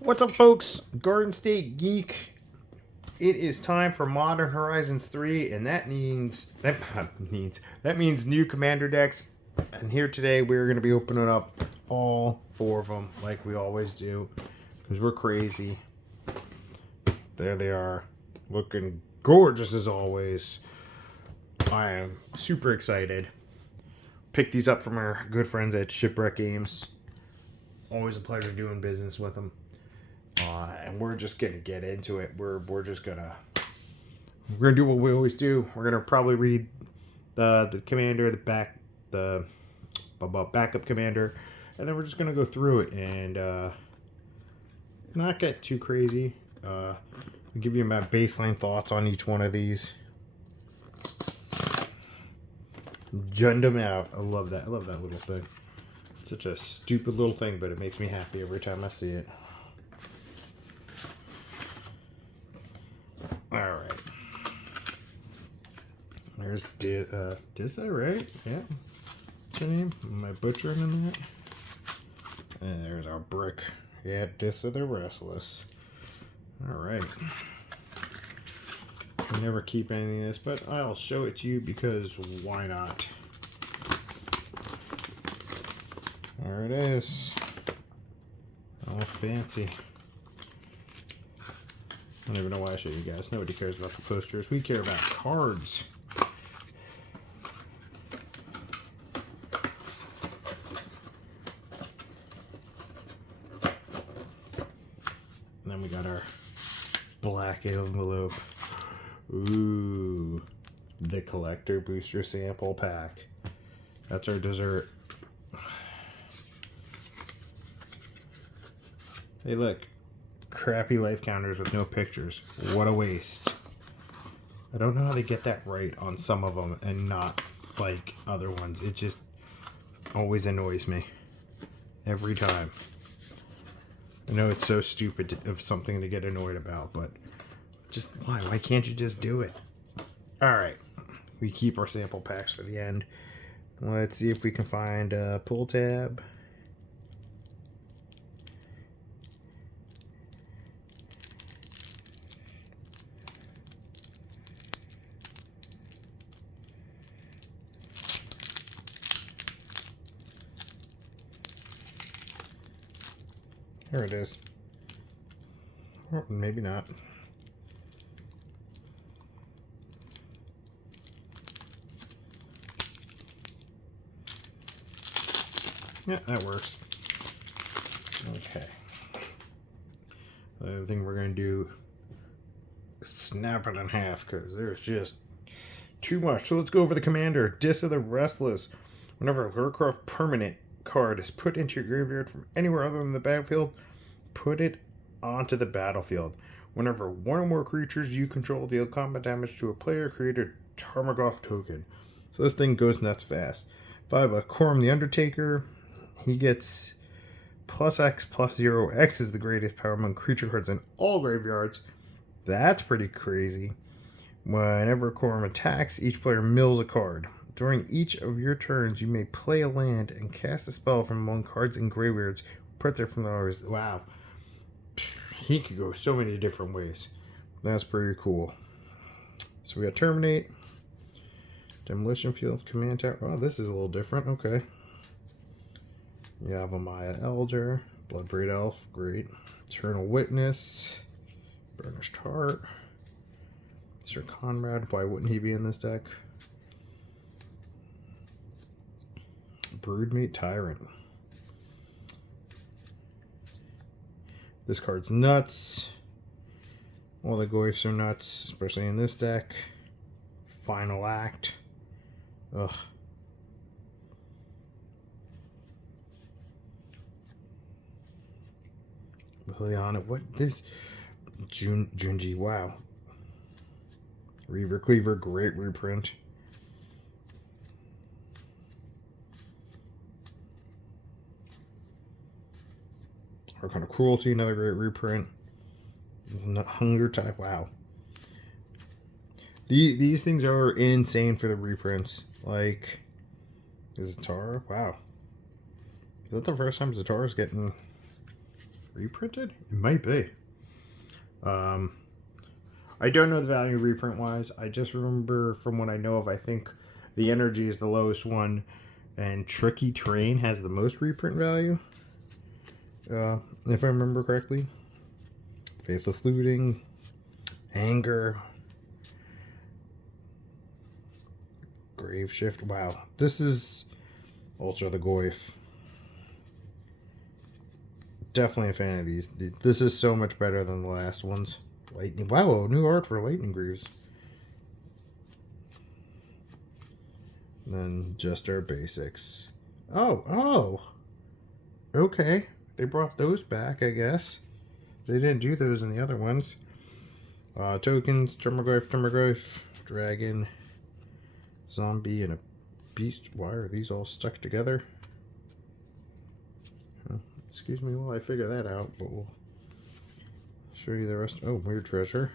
What's up, folks? Garden State Geek. It is time for Modern Horizons 3, and that means new commander decks. And here today we're going to be opening up all four of them like we always do because we're crazy. There they are, looking gorgeous as always. I am super excited. Picked these up from our good friends at Shipwreck Games. Always a pleasure doing business with them. And we're just gonna get into it. We're gonna do what we always do. We're gonna probably read the commander, the backup commander, and then we're just gonna go through it and not get too crazy. I'll give you my baseline thoughts on each one of these. Jundum out. I love that. I love that little thing. It's such a stupid little thing, but it makes me happy every time I see it. Alright. There's Dissa, right? Yeah. What's her name? Am I butchering in that? And there's our brick. Yeah, Dissa the Restless. Alright. I never keep anything of this, but I'll show it to you because why not? There it is. All fancy. I don't even know why I show you guys. Nobody cares about the posters. We care about cards. And then we got our black envelope. Ooh. The collector booster sample pack. That's our dessert. Hey, look. Crappy life counters with no pictures. What a waste. I don't know how they get that right on some of them and not like other ones. It just always annoys me. Every time. I know it's so stupid of something to get annoyed about, but just why? Why can't you just do it? Alright. We keep our sample packs for the end. Let's see if we can find a pull tab. There it is. Or maybe not. Yeah, that works. Okay. The other thing we're going to do is snap it in half because there's just too much. So let's go over the commander. Dissa the Restless. Whenever a Lurkrov permanent card is put into your graveyard from anywhere other than the battlefield, put it onto the battlefield. Whenever one or more creatures you control deal combat damage to a player, create a Tarmogoyf token. So this thing goes nuts fast. If I have a Khorne the Undertaker, he gets +X/+0. X is the greatest power among creature cards in all graveyards. That's pretty crazy. Whenever Khorne attacks, each player mills a card. During each of your turns, you may play a land and cast a spell from among cards in graveyards. Put there from the others. Wow. He could go so many different ways. That's pretty cool. So we got Terminate. Demolition Field, Command Tower. Oh, this is a little different. Okay. You have a Maya Elder. Bloodbraid Elf. Great. Eternal Witness. Burnished Heart. Sir Conrad. Why wouldn't he be in this deck? Broodmate Tyrant. This card's nuts. All the Goyfs are nuts, especially in this deck. Final Act. Ugh. Liliana, what this? Junji, wow. Reaver Cleaver, great reprint. Arcana Cruelty, another great reprint. Hunger Type, wow. These things are insane for the reprints. Like, Zatara, wow. Is that the first time Zatara's getting reprinted? It might be. I don't know the value reprint wise. I just remember from what I know of, I think the energy is the lowest one, and Tricky Terrain has the most reprint value. If I remember correctly. Faithless Looting, Anger, Grave Shift. Wow, this is Ultra the Goyf. Definitely a fan of these. This is so much better than the last ones. Lightning. Wow, new art for Lightning Greaves. And then just our basics. Oh. Okay. They brought those back, I guess. They didn't do those in the other ones. Tokens, Termagryph, Dragon, Zombie, and a Beast. Why are these all stuck together? Excuse me while I figure that out, but we'll show you the rest. Oh, Weird Treasure.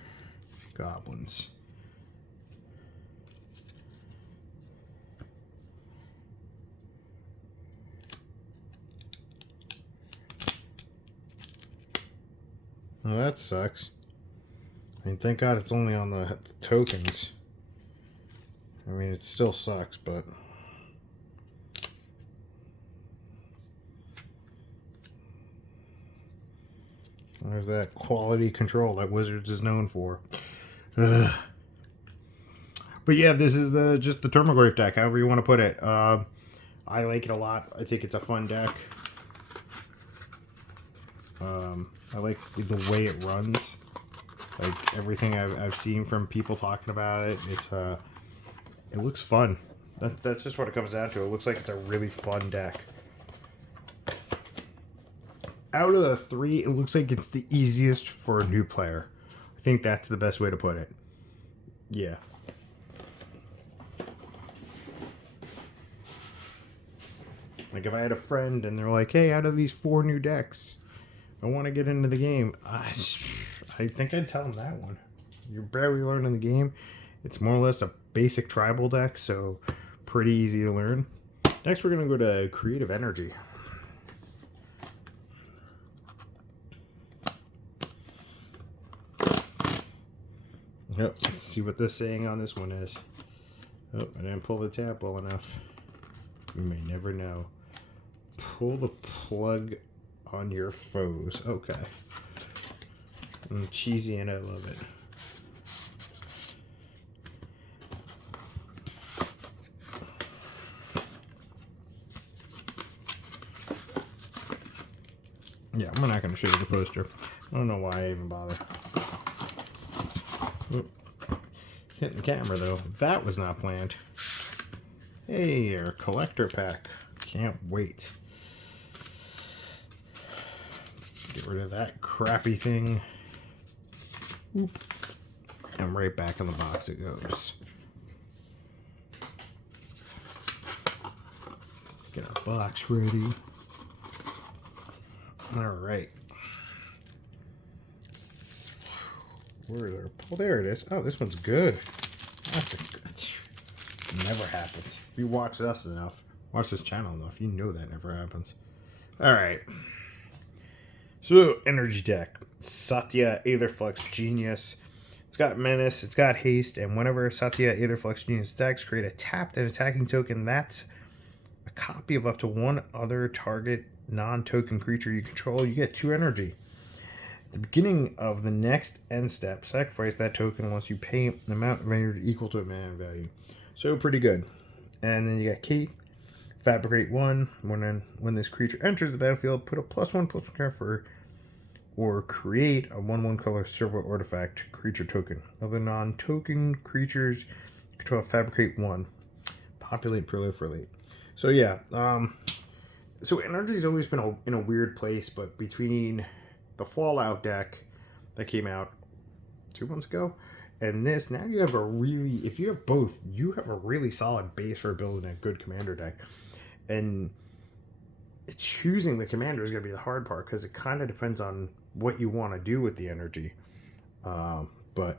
Goblins. Well, that sucks. I mean, thank God it's only on the tokens. I mean, it still sucks, but... There's that quality control that Wizards is known for. Ugh. But yeah, this is just the Termagryph deck, however you want to put it. I like it a lot. I think it's a fun deck. I like the way it runs. Like everything I've seen from people talking about it, it looks fun. That's just what it comes down to. It looks like it's a really fun deck. Out of the three, it looks like it's the easiest for a new player. I think that's the best way to put it. Yeah. Like if I had a friend and they're like, hey, out of these 4 new decks, I want to get into the game. I think I'd tell them that one. You're barely learning the game. It's more or less a basic tribal deck, so pretty easy to learn. Next, we're going to go to Creative Energy. Yep, let's see what the saying on this one is. Oh, I didn't pull the tab well enough. You may never know. Pull the plug on your foes. Okay. Cheesy and I love it. Yeah, I'm not going to show you the poster. I don't know why I even bother. Oop. Hitting the camera though. That was not planned. Hey, our collector pack. Can't wait. Get rid of that crappy thing. Oop. And right back in the box it goes. Get our box ready. Alright. Where is our... Oh, there it is. Oh, this one's good. That's never happens. If you watch us enough, watch this channel enough, you know that never happens. Alright. So, energy deck. Satya Aetherflux Genius. It's got Menace, it's got Haste, and whenever Satya Aetherflux Genius decks create a tapped and attacking token, that's a copy of up to one other target non-token creature you control, you get 2 energy. At the beginning of the next end step, sacrifice that token once you pay an amount of energy equal to a mana value. So pretty good. And then you got Keith. Fabricate 1. When this creature enters the battlefield, put a +1/+1 card for or create a 1/1 color silver artifact creature token. Other non-token creatures control Fabricate 1. Populate, proliferate. So yeah, so energy's always been in a weird place, but between the Fallout deck that came out 2 months ago and this, now you have if you have both, you have a really solid base for building a good commander deck. And choosing the commander is going to be the hard part because it kind of depends on what you want to do with the energy. But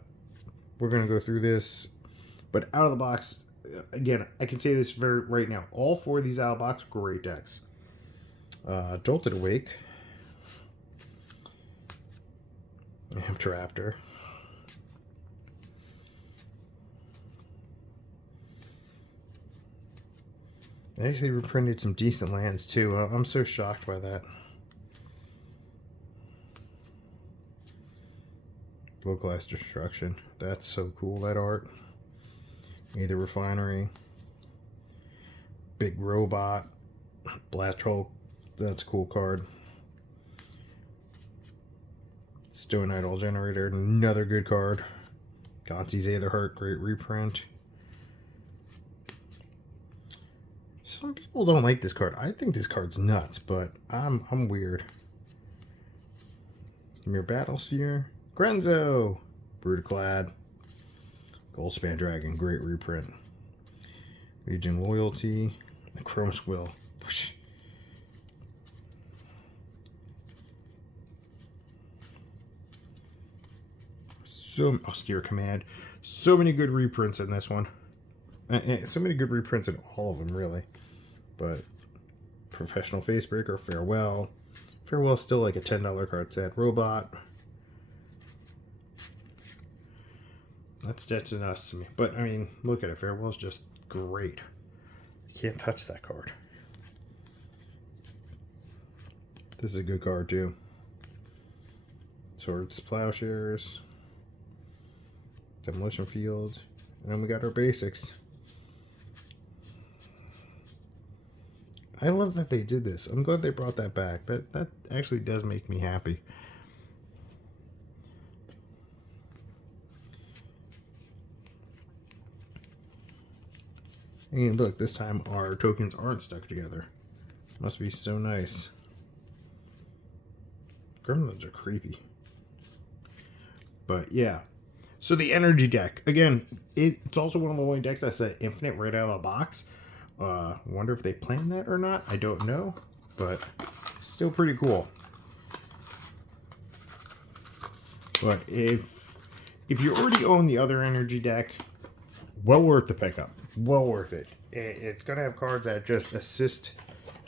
we're going to go through this. But out of the box, again, I can say this right now. All 4 of these out of the box, great decks. Jolted Awake. Raptor. They actually reprinted some decent lands too. I'm so shocked by that. Localized destruction. That's so cool, that art. Either Refinery. Big Robot. Blast Hulk. That's a cool card. Stone Idol Generator. Another good card. Gonzi's Aetherheart. Great reprint. Some people don't like this card. I think this card's nuts, but I'm weird. Mere Battlesphere. Grenzo. Brutaclad. Goldspan Dragon. Great reprint. Legion Loyalty. The Chrome Squill. So Austere Command. So many good reprints in this one. So many good reprints in all of them, really. But Professional Facebreaker, Farewell. Farewell's still like a $10 card set. Robot. That's nuts to me. But, I mean, look at it. Farewell's just great. You can't touch that card. This is a good card, too. Swords, Plowshares. Demolition Field. And then we got our basics. I love that they did this. I'm glad they brought that back. That actually does make me happy. And look, this time our tokens aren't stuck together. Must be so nice. Gremlins are creepy. But yeah. So the energy deck. Again, it's also one of the only decks that said infinite right out of the box. Wonder if they planned that or not. I don't know. But still pretty cool. But if you already own the other energy deck, well worth the pickup. Well worth it. It's going to have cards that just assist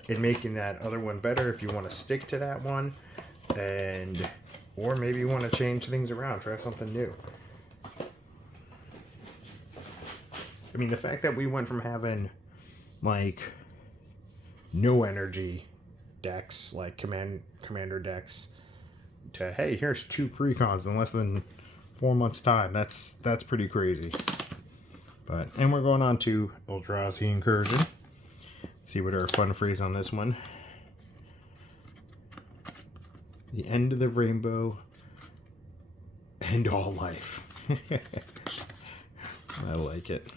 in making that other one better if you want to stick to that one. Or maybe you want to change things around. Try something new. I mean, the fact that we went from having, like, no energy decks, like commander decks, to, hey, here's 2 precons in less than 4 months' time. That's pretty crazy. And we're going on to Eldrazi Incursion. Let's see what our fun phrase on this one. The end of the rainbow and all life. I like it.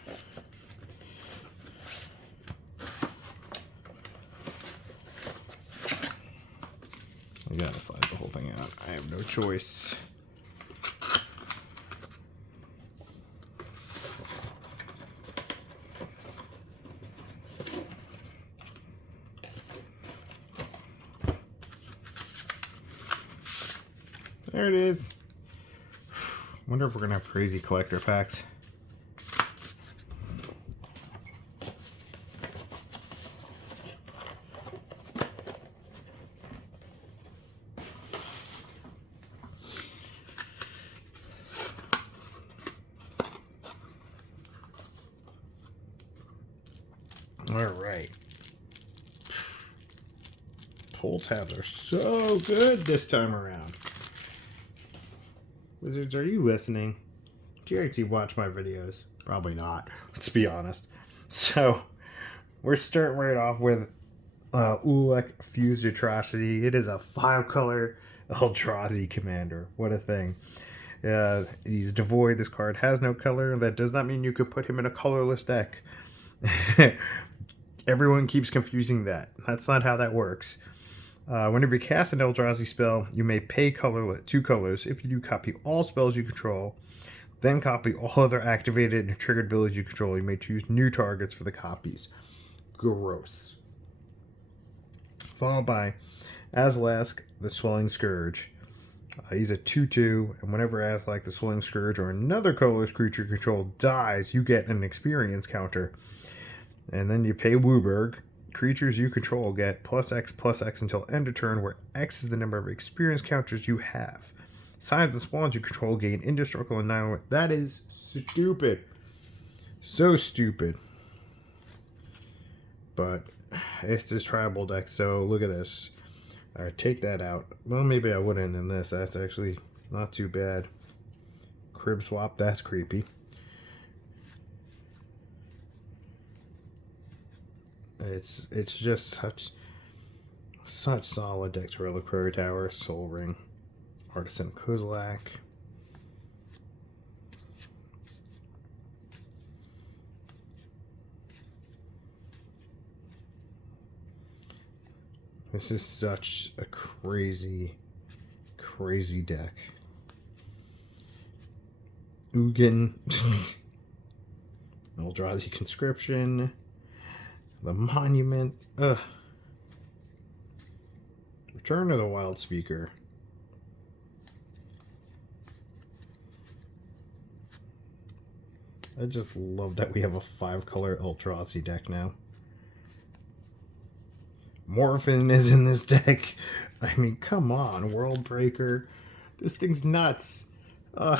I gotta slide the whole thing out. I have no choice. There it is. Wonder if we're gonna have crazy collector packs. All right. Pull tabs are so good this time around. Wizards, are you listening? Do you actually watch my videos? Probably not. Let's be honest. So, we're starting right off with Ulek Fused Atrocity. It is a 5-color Eldrazi commander. What a thing. He's devoid. This card has no color. That does not mean you could put him in a colorless deck. Everyone keeps confusing that. That's not how that works. Whenever you cast an Eldrazi spell, you may pay 2 colors. If you do, copy all spells you control. Then copy all other activated and triggered abilities you control. You may choose new targets for the copies. Gross. Followed by Azlask, the Swelling Scourge. He's a 2/2, and whenever Azlask, the Swelling Scourge, or another colorless creature you control dies, you get an experience counter. And then you pay Wooburg. Creatures you control get +X until end of turn, where X is the number of experience counters you have. Signs and spawns you control gain indestructible and annihilate. That is stupid. So stupid. But it's his tribal deck, so look at this. Alright, take that out. Well, maybe I wouldn't in this. That's actually not too bad. Crib swap, that's creepy. It's just such solid decks. Relic Prairie Tower, Soul Ring, Artisan Kozilek. This is such a crazy deck. Ugin, Eldrazi Conscription, the Monument, Return of the Wild Speaker. I just love that we have a 5-color Eldrazi deck now. Morphin is in this deck. I mean, come on, World Breaker. This thing's nuts. Ugh.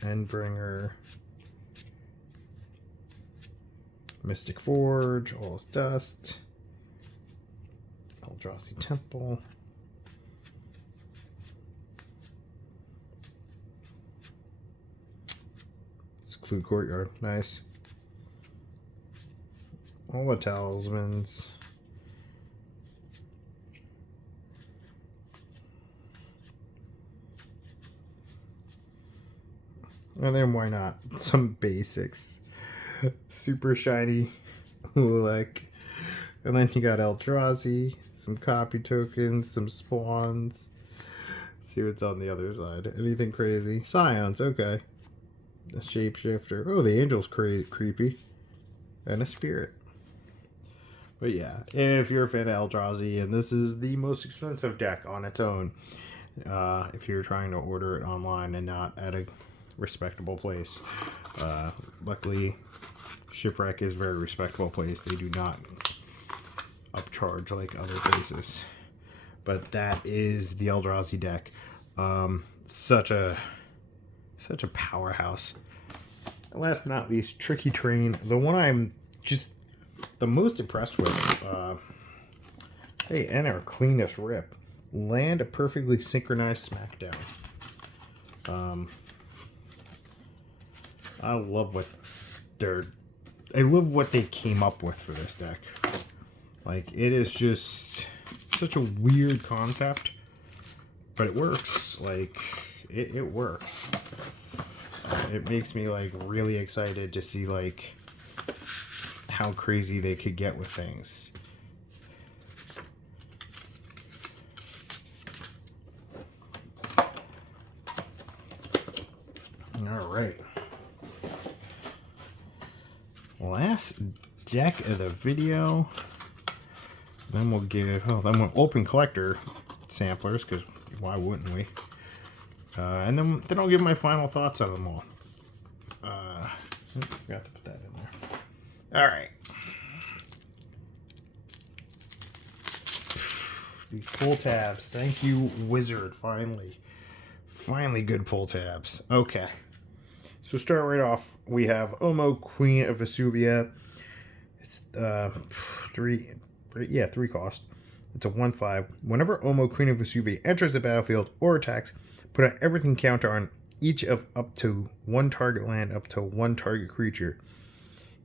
Endbringer. Mystic Forge. All is Dust. Eldrazi Temple. Seclude Courtyard. Nice. All the talismans. And then why not? Some basics. Super shiny. Like. And then you got Eldrazi. Some copy tokens. Some spawns. Let's see what's on the other side. Anything crazy? Scions, okay. A shapeshifter. Oh, the angel's creepy. And a spirit. But yeah, if you're a fan of Eldrazi, and this is the most expensive deck on its own, if you're trying to order it online and not at a respectable place. Luckily, Shipwreck is a very respectable place. They do not upcharge like other places. But that is the Eldrazi deck. Such a powerhouse. And last but not least, Tricky Train. The one I'm just the most impressed with. Hey, and our cleanest rip. Land a perfectly synchronized smackdown. I love what they came up with for this deck. Like, it is just such a weird concept, but it works. Like, it works. It makes me like really excited to see like how crazy they could get with things. All right. Last deck of the video. Then we'll we'll open collector samplers, because why wouldn't we? And then I'll give my final thoughts on them all. Forgot to put that in there. All right. These pull tabs. Thank you, Wizard. Finally good pull tabs. Okay. So start right off. We have Omo, Queen of Vesuvia. It's 3 cost. It's a 1/5. Whenever Omo, Queen of Vesuvia enters the battlefield or attacks, put an everything counter on each of up to 1 target land, up to 1 target creature.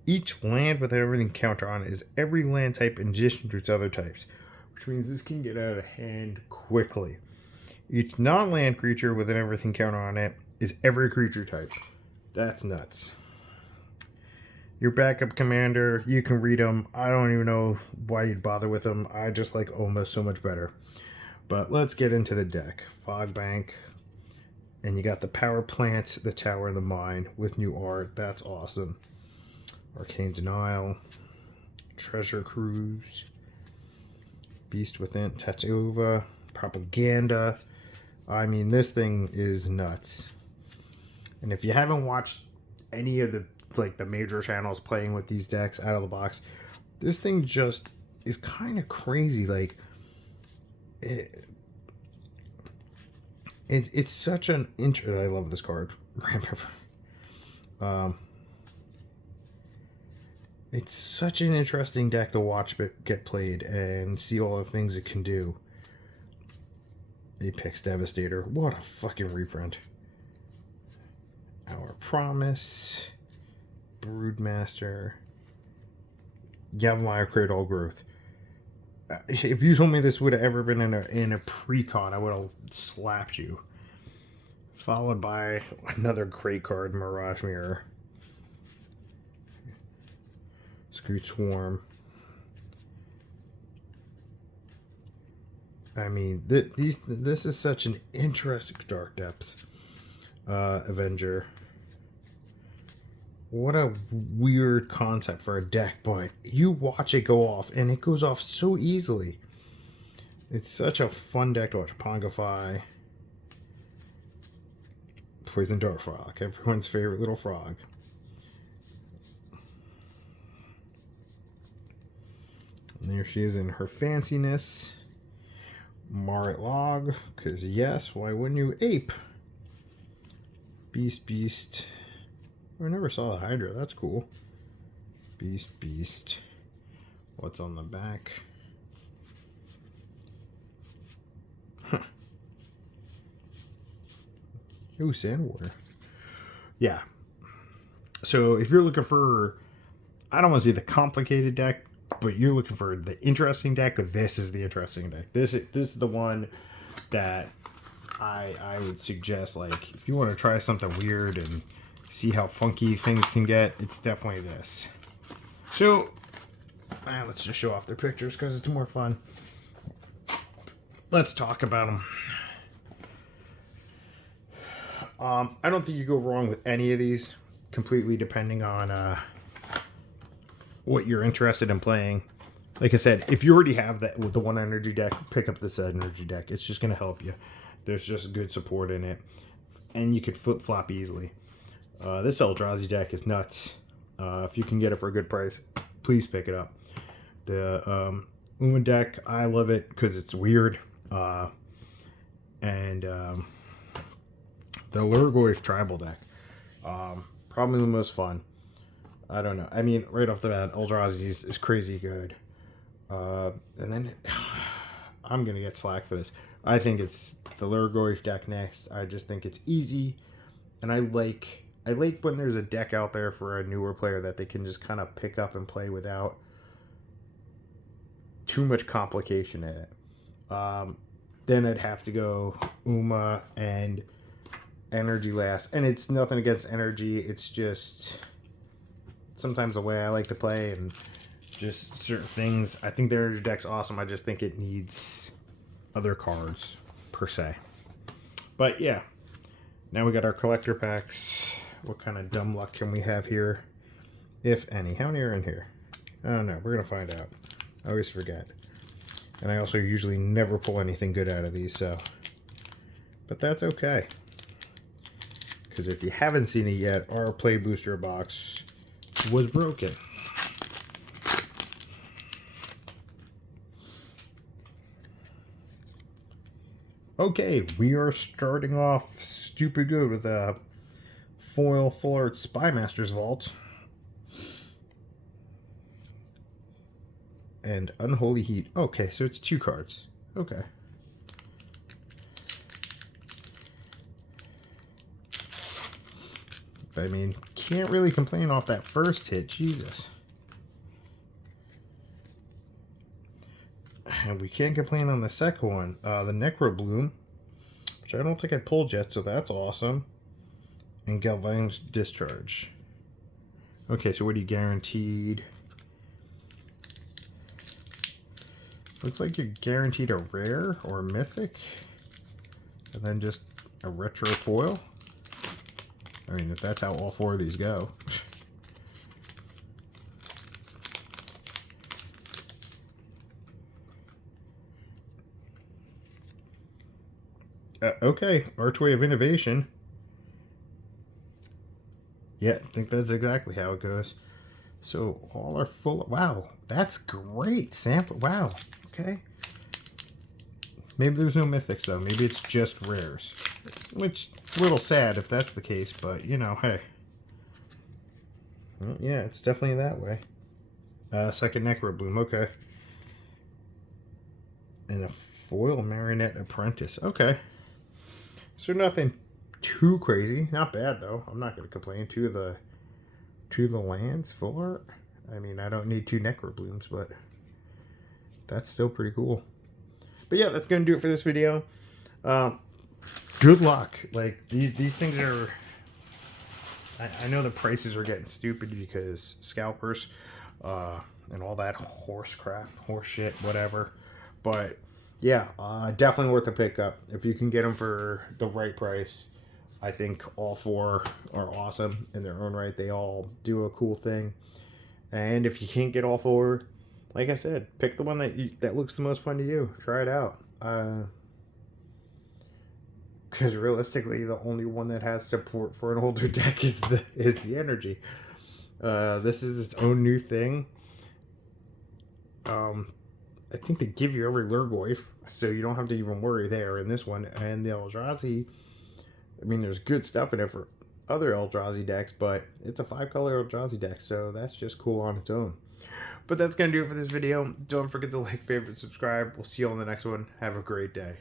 Each land with an everything counter on is every land type in addition to its other types, which means this can get out of hand quickly. Each non-land creature with an everything counter on it is every creature type. That's nuts. Your backup commander, you can read them. I don't even know why you'd bother with them. I just like Omo so much better. But let's get into the deck. Fogbank. And you got the Power Plant, the Tower, and the Mine with new art. That's awesome. Arcane Denial. Treasure Cruise. Beast Within. Tatova. Propaganda. I mean, this thing is nuts. And if you haven't watched any of the major channels playing with these decks out of the box, this thing just is kind of crazy. Like, it's such an I love this card. It's such an interesting deck to watch get played and see all the things it can do. Apex Devastator. What a fucking reprint. Our Promise. Broodmaster. Yavimaya Cradle Growth. If you told me this would have ever been in a pre-con, I would have slapped you. Followed by another great card, Mirage Mirror. Scute Swarm. I mean, this is such an interesting Dark Depths. Avenger. What a weird concept for a deck, but you watch it go off, and it goes off so easily. It's such a fun deck to watch. Pongify. Poison Dart Frog, everyone's favorite little frog. And there she is in her fanciness. Marit Log, because yes, why wouldn't you? Ape. Beast. I never saw the Hydra, that's cool. Beast. What's on the back? Huh. Ooh, Sandwater. Yeah. So if you're looking for, I don't want to say the complicated deck, but you're looking for the interesting deck, this is the interesting deck. This is the one that I would suggest, like, if you want to try something weird and see how funky things can get, it's definitely this. So, let's just show off their pictures because it's more fun. Let's talk about them. I don't think you go wrong with any of these, completely depending on what you're interested in playing. Like I said, if you already have that with the one energy deck, pick up this energy deck. It's just going to help you. There's just good support in it, and you could flip-flop easily. This Eldrazi deck is nuts. If you can get it for a good price, please pick it up. The Uma deck, I love it because it's weird. And the Lurgoyf Tribal deck, probably the most fun. I don't know. I mean, right off the bat, Eldrazi is crazy good. And then I'm going to get slack for this. I think it's the Lurgoyf deck next. I just think it's easy. And I like when there's a deck out there for a newer player that they can just kind of pick up and play without too much complication in it. Then I'd have to go Uma and Energy last. And it's nothing against Energy. It's just sometimes the way I like to play and just certain things. I think the Energy deck's awesome. I just think it needs other cards per se. But yeah, now we got our collector packs. What kind of dumb luck can we have here, if any? How many are in here? I don't know. We're gonna find out. I always forget, and I also usually never pull anything good out of these. So, but that's okay, because if you haven't seen it yet, our Play Booster box was broken. Okay, we are starting off stupid good with a foil Full Art Spymaster's Vault and Unholy Heat. Okay, so it's 2 cards. Okay. I mean, can't really complain off that first hit. Jesus. And we can't complain on the second one. The Necrobloom, which I don't think I pulled yet, so that's awesome. And Galvanic Discharge. Okay, so what are you guaranteed? Looks like you're guaranteed a rare or a mythic. And then just a retro foil. I mean, if that's how all 4 of these go. Okay, Archway of Innovation. Yeah, I think that's exactly how it goes. So all are full. Wow, that's great sample. Wow. Okay. Maybe there's no mythics, though. Maybe it's just rares. Which, it's a little sad if that's the case, but, you know, hey. Well, yeah, it's definitely that way. Second Necrobloom, okay. And a foil Marionette Apprentice, okay. So nothing too crazy. Not bad, though. I'm not going to complain. Two of the lands, full art. I mean, I don't need 2 Necroblooms, but that's still pretty cool. But yeah, that's going to do it for this video. Good luck. Like, these things are... I know the prices are getting stupid because scalpers and all that horse crap, horse shit, whatever. But yeah, definitely worth the pickup. If you can get them for the right price, I think all 4 are awesome in their own right. They all do a cool thing. And if you can't get all 4, like I said, pick the one that looks the most fun to you. Try it out. Because realistically, the only one that has support for an older deck is the energy. This is its own new thing. I think they give you every Lurgoyf, so you don't have to even worry there in this one. And the Eldrazi, I mean, there's good stuff in it for other Eldrazi decks, but it's a 5-color Eldrazi deck, so that's just cool on its own. But that's going to do it for this video. Don't forget to like, favorite, subscribe. We'll see you on the next one. Have a great day.